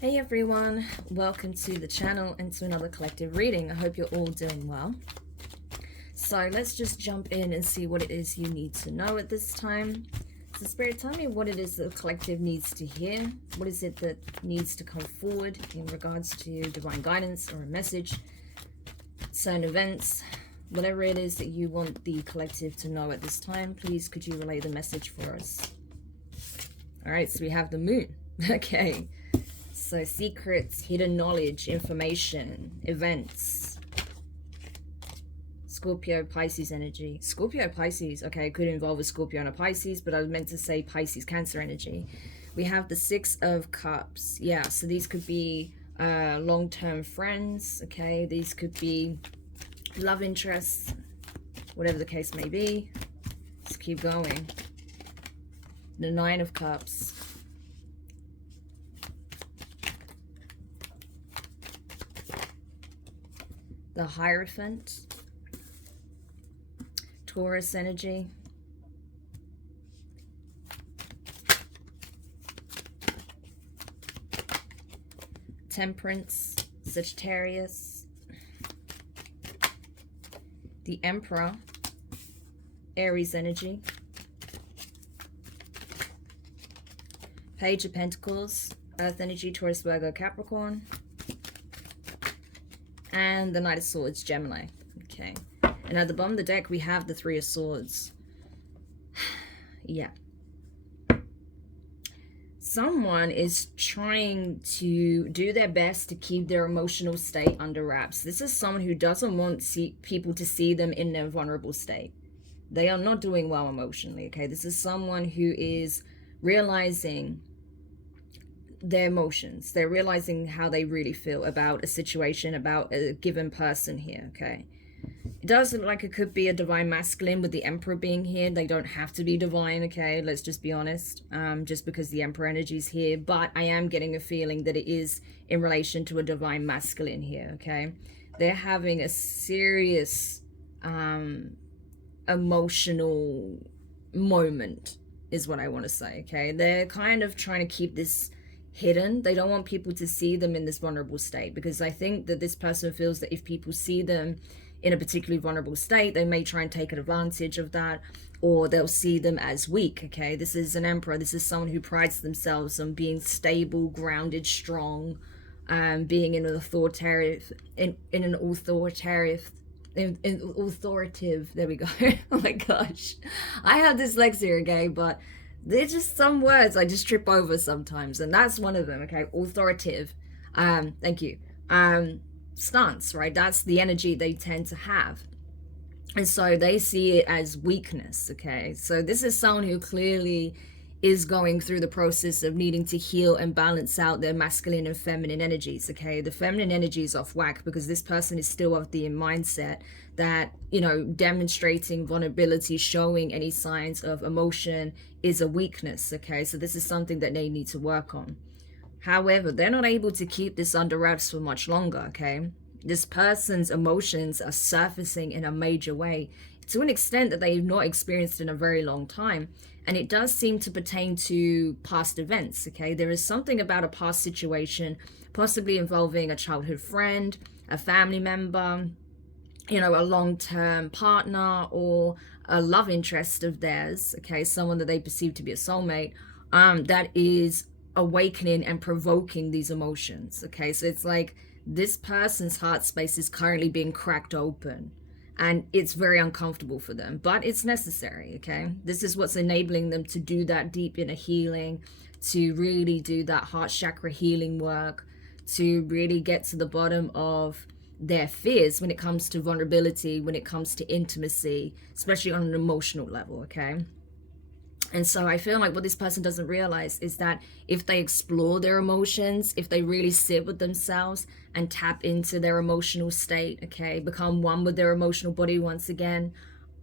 Hey everyone, welcome to the channel and to another collective reading. I hope you're all doing well. So let's just jump in and see what it is you need to know at this time. So Spirit, tell me what it is that the collective needs to hear. What is it that needs to come forward in regards to divine guidance or a message, certain events, whatever it is that you want the collective to know at this time. Please could you relay the message for us? All right, so we have the moon. Okay. So secrets, hidden knowledge, information, events. Scorpio, Pisces energy. Scorpio, Pisces. Okay, it could involve a Scorpio and a Pisces, but I was meant to say Pisces, Cancer energy. We have the Six of Cups. Yeah, so these could be long-term friends. Okay, these could be love interests, whatever the case may be. Let's keep going. The Nine of Cups. The Hierophant, Taurus energy, Temperance, Sagittarius, the Emperor, Aries energy, Page of Pentacles, Earth energy, Taurus, Virgo, Capricorn, and the Knight of Swords, Gemini. Okay. And at the bottom of the deck, we have the Three of Swords. Yeah. Someone is trying to do their best to keep their emotional state under wraps. This is someone who doesn't want people to see them in their vulnerable state. They are not doing well emotionally, okay? This is someone who is realizing their emotions. They're realizing how they really feel about a situation, about a given person here, okay? It does look like it could be a divine masculine with the Emperor being here. They don't have to be divine, okay? Let's just be honest, just because the Emperor energy is here. But I am getting a feeling that it is in relation to a divine masculine here, okay? They're having a serious emotional moment is what I want to say, okay? They're kind of trying to keep this hidden. They don't want people to see them in this vulnerable state, because I think that this person feels that if people see them in a particularly vulnerable state, they may try and take advantage of that, or they'll see them as weak, okay? This is an Emperor. This is someone who prides themselves on being stable, grounded, strong, being in an authoritative, authoritative, there we go. Oh my gosh, I have dyslexia, okay? But there's just some words I just trip over sometimes, and that's one of them, okay? Authoritative. Thank you. Stance, right? That's the energy they tend to have. And so they see it as weakness, okay? So this is someone who clearly is going through the process of needing to heal and balance out their masculine and feminine energies, okay? The feminine energy is off whack because this person is still of the mindset that, you know, demonstrating vulnerability, showing any signs of emotion is a weakness, okay? So this is something that they need to work on. However, they're not able to keep this under wraps for much longer, okay? This person's emotions are surfacing in a major way to an extent that they've not experienced in a very long time. And it does seem to pertain to past events, okay? There is something about a past situation, possibly involving a childhood friend, a family member, you know, a long-term partner, or a love interest of theirs, okay? Someone that they perceive to be a soulmate, that is awakening and provoking these emotions, okay? So it's like this person's heart space is currently being cracked open, and it's very uncomfortable for them, but it's necessary, okay? This is what's enabling them to do that deep inner healing, to really do that heart chakra healing work, to really get to the bottom of their fears when it comes to vulnerability, when it comes to intimacy, especially on an emotional level, okay? And so I feel like what this person doesn't realize is that if they explore their emotions, if they really sit with themselves and tap into their emotional state, okay, become one with their emotional body once again,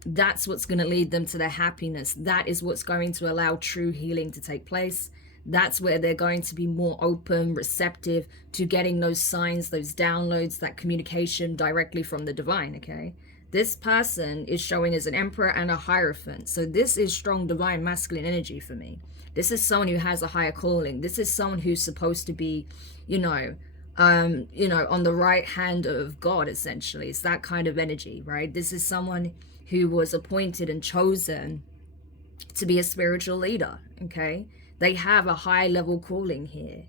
that's what's going to lead them to their happiness. That is what's going to allow true healing to take place. That's where they're going to be more open, receptive to getting those signs, those downloads, that communication directly from the divine, okay? this person is showing as an emperor and a hierophant. So this is strong divine masculine energy for me. This is someone who has a higher calling. This is someone who's supposed to be, you know, on the right hand of God, essentially. It's that kind of energy, right? This is someone who was appointed and chosen to be a spiritual leader, okay? They have a high level calling here,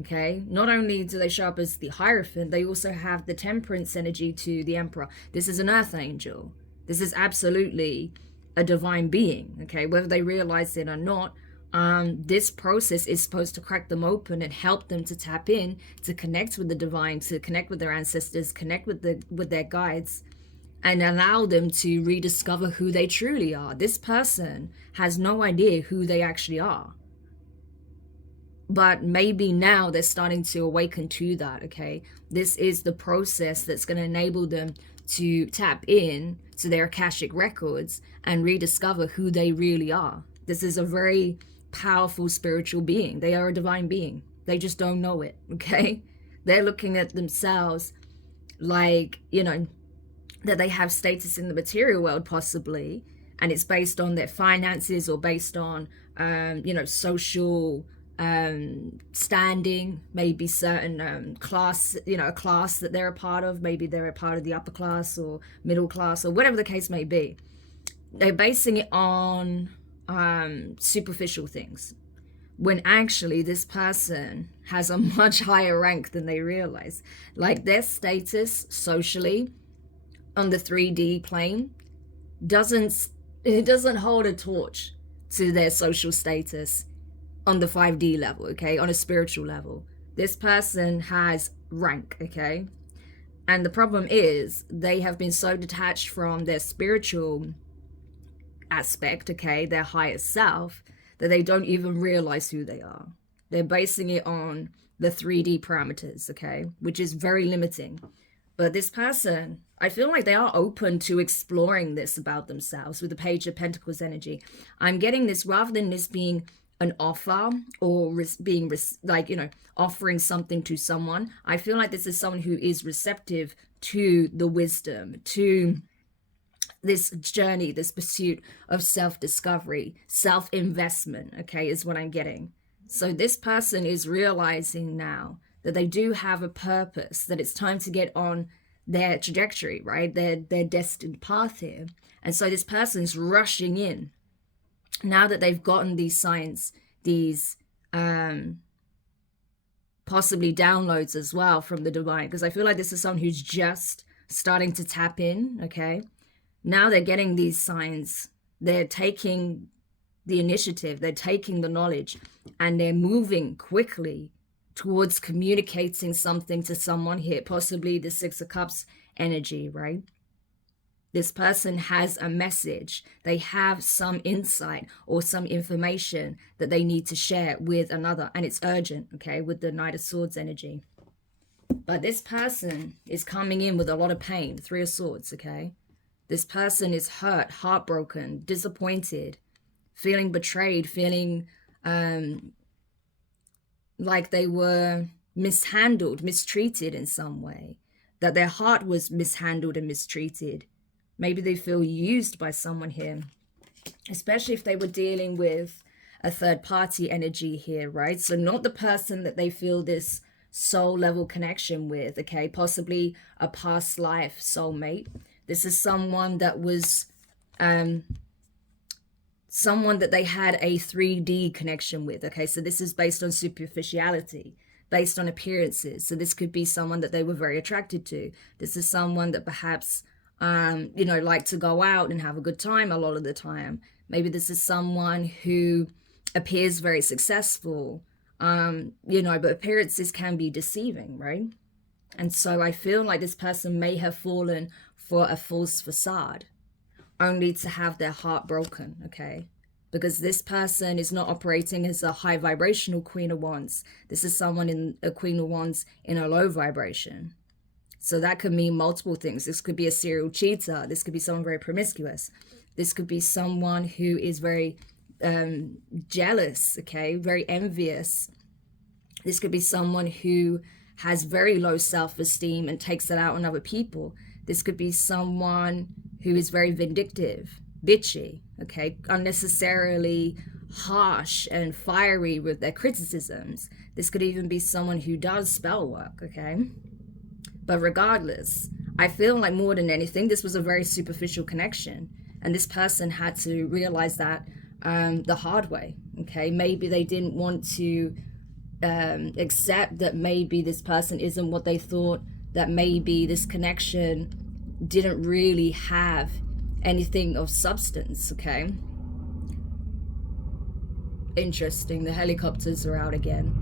okay? Not only do they show up as the hierophant, they also have the temperance energy to the emperor. This is an earth angel. This is absolutely a divine being, okay? Whether they realize it or not, this process is supposed to crack them open and help them to tap in, to connect with the divine, to connect with their ancestors, connect with their guides, and allow them to rediscover who they truly are. This person has no idea who they actually are, but maybe now they're starting to awaken to that, okay? This is the process that's going to enable them to tap in to their Akashic records and rediscover who they really are. This is a very powerful spiritual being. They are a divine being. They just don't know it, okay? They're looking at themselves like, you know, that they have status in the material world possibly, and it's based on their finances or based on, you know, social standing, maybe certain class, you know, a class that they're a part of. Maybe they're a part of the upper class or middle class or whatever the case may be. They're basing it on superficial things, when actually this person has a much higher rank than they realize. Like, their status socially on the 3D plane doesn't hold a torch to their social status on the 5D level, okay, on a spiritual level. This person has rank, okay? And the problem is they have been so detached from their spiritual aspect, okay, their higher self, that they don't even realize who they are. They're basing it on the 3D parameters, okay, which is very limiting. But this person, I feel like they are open to exploring this about themselves with the Page of Pentacles energy. I'm getting this, rather than this being an offer or being like, you know, offering something to someone, I feel like this is someone who is receptive to the wisdom, to this journey, this pursuit of self-discovery, self-investment, okay, is what I'm getting. So this person is realizing now that they do have a purpose, that it's time to get on their trajectory, right? Their destined path here. And so this person's rushing in now that they've gotten these signs, these possibly downloads as well from the divine, because I feel like this is someone who's just starting to tap in, okay? Now they're getting these signs, they're taking the initiative, they're taking the knowledge, and they're moving quickly towards communicating something to someone here, possibly the Six of Cups energy, right? This person has a message. They have some insight or some information that they need to share with another, and it's urgent, okay, with the Knight of Swords energy. But this person is coming in with a lot of pain, Three of Swords, okay? This person is hurt, heartbroken, disappointed, feeling betrayed, feeling like they were mishandled, mistreated in some way, that their heart was mishandled and mistreated. Maybe they feel used by someone here, especially if they were dealing with a third party energy here, right? So not the person that they feel this soul level connection with, okay? Possibly a past life soulmate. This is someone that was someone that they had a 3D connection with, okay? So this is based on superficiality, based on appearances. So this could be someone that they were very attracted to. This is someone that perhaps, you know, like to go out and have a good time a lot of the time. Maybe this is someone who appears very successful, you know, but appearances can be deceiving, right? And so I feel like this person may have fallen for a false facade, only to have their heart broken, okay? Because this person is not operating as a high vibrational Queen of Wands. This is someone in a Queen of Wands in a low vibration. So that could mean multiple things. This could be a serial cheater. This could be someone very promiscuous. This could be someone who is very jealous, okay? Very envious. This could be someone who has very low self-esteem and takes it out on other people. This could be someone who is very vindictive, bitchy, okay, unnecessarily harsh and fiery with their criticisms. This could even be someone who does spell work, okay? But regardless, I feel like more than anything, this was a very superficial connection. And this person had to realize that the hard way, okay? Maybe they didn't want to accept that maybe this person isn't what they thought, that maybe this connection didn't really have anything of substance, okay? Interesting, the helicopters are out again.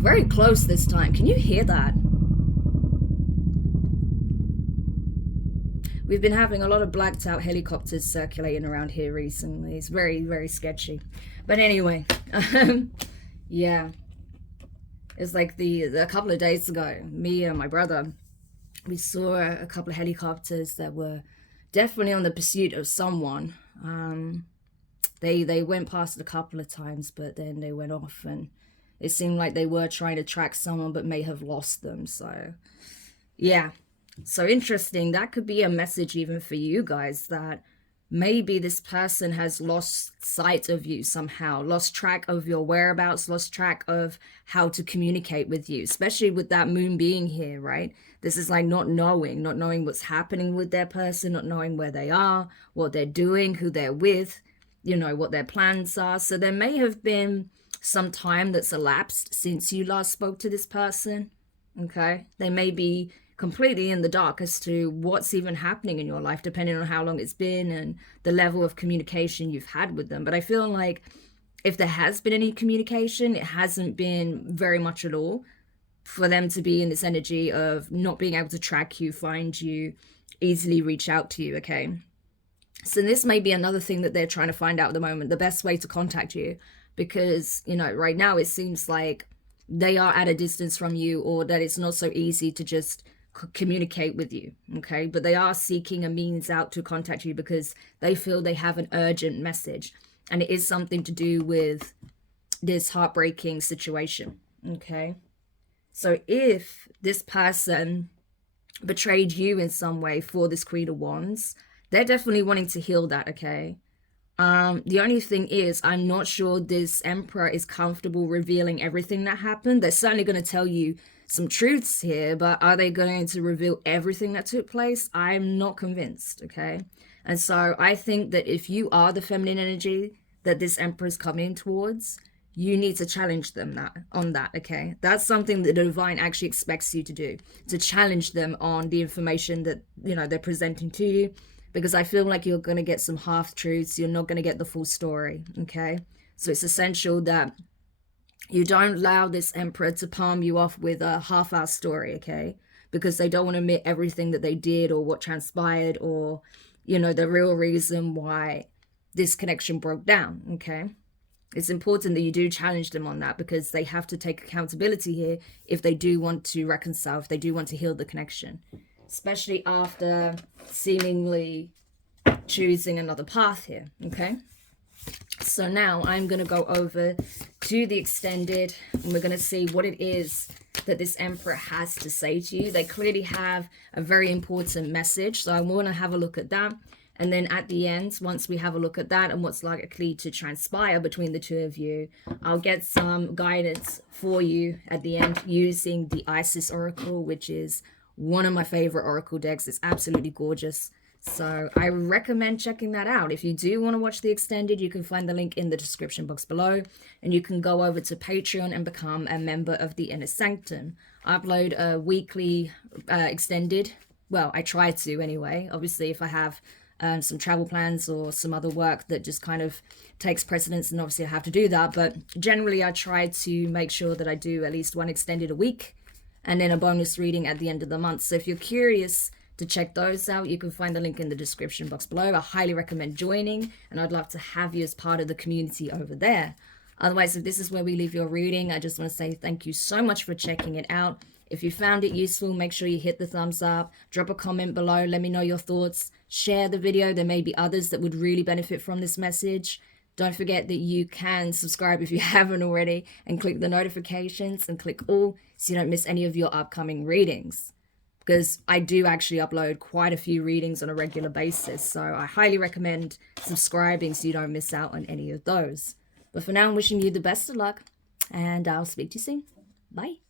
Very close this time. Can you hear that? We've been having a lot of blacked out helicopters circulating around here recently. It's very, very sketchy. But anyway, yeah. It's like a couple of days ago, me and my brother, we saw a couple of helicopters that were definitely on the pursuit of someone. They went past it a couple of times, but then they went off, and it seemed like they were trying to track someone but may have lost them. So yeah, so interesting. That could be a message even for you guys, that maybe this person has lost sight of you somehow, lost track of your whereabouts, lost track of how to communicate with you, especially with that moon being here, right? This is like not knowing what's happening with their person, not knowing where they are, what they're doing, who they're with, you know, what their plans are. So there may have been some time that's elapsed since you last spoke to this person, okay? They may be completely in the dark as to what's even happening in your life, depending on how long it's been and the level of communication you've had with them. But I feel like if there has been any communication, it hasn't been very much at all, for them to be in this energy of not being able to track you, find you, easily reach out to you, okay? So this may be another thing that they're trying to find out at the moment, the best way to contact you, because, you know, right now it seems like they are at a distance from you, or that it's not so easy to just communicate with you, okay? But they are seeking a means out to contact you because they feel they have an urgent message, and it is something to do with this heartbreaking situation, okay? So if this person betrayed you in some way for this Queen of Wands, they're definitely wanting to heal that, okay? The only thing is, I'm not sure this Emperor is comfortable revealing everything that happened. They're certainly going to tell you some truths here, but are they going to reveal everything that took place? I'm not convinced, okay? And so I think that if you are the feminine energy that this Emperor is coming towards, you need to challenge them on that, okay? That's something that the divine actually expects you to do, to challenge them on the information that, you know, they're presenting to you, because I feel like you're going to get some half-truths. You're not going to get the full story, okay? So it's essential that you don't allow this Emperor to palm you off with a half-assed story, okay? Because they don't want to admit everything that they did or what transpired, or, you know, the real reason why this connection broke down, okay? It's important that you do challenge them on that, because they have to take accountability here if they do want to reconcile, if they do want to heal the connection, especially after seemingly choosing another path here, okay? So now I'm going to go over to the extended, and we're going to see what it is that this Emperor has to say to you. They clearly have a very important message, so I want to have a look at that. And then at the end, once we have a look at that and what's likely to transpire between the two of you, I'll get some guidance for you at the end using the Isis Oracle, which is one of my favorite oracle decks. It's absolutely gorgeous. So I recommend checking that out. If you do want to watch the extended, you can find the link in the description box below, and you can go over to Patreon and become a member of the Inner Sanctum. I upload a weekly extended. Well, I try to anyway. Obviously, if I have some travel plans or some other work that just kind of takes precedence, and obviously I have to do that. But generally, I try to make sure that I do at least one extended a week, and then a bonus reading at the end of the month. So if you're curious to check those out, you can find the link in the description box below. I highly recommend joining, and I'd love to have you as part of the community over there. Otherwise, if this is where we leave your reading, I just want to say thank you so much for checking it out. If you found it useful, make sure you hit the thumbs up, drop a comment below, let me know your thoughts, share the video. There may be others that would really benefit from this message. Don't forget that you can subscribe if you haven't already, and click the notifications and click all so you don't miss any of your upcoming readings. because I do actually upload quite a few readings on a regular basis. So I highly recommend subscribing so you don't miss out on any of those. But for now, I'm wishing you the best of luck, and I'll speak to you soon. Bye.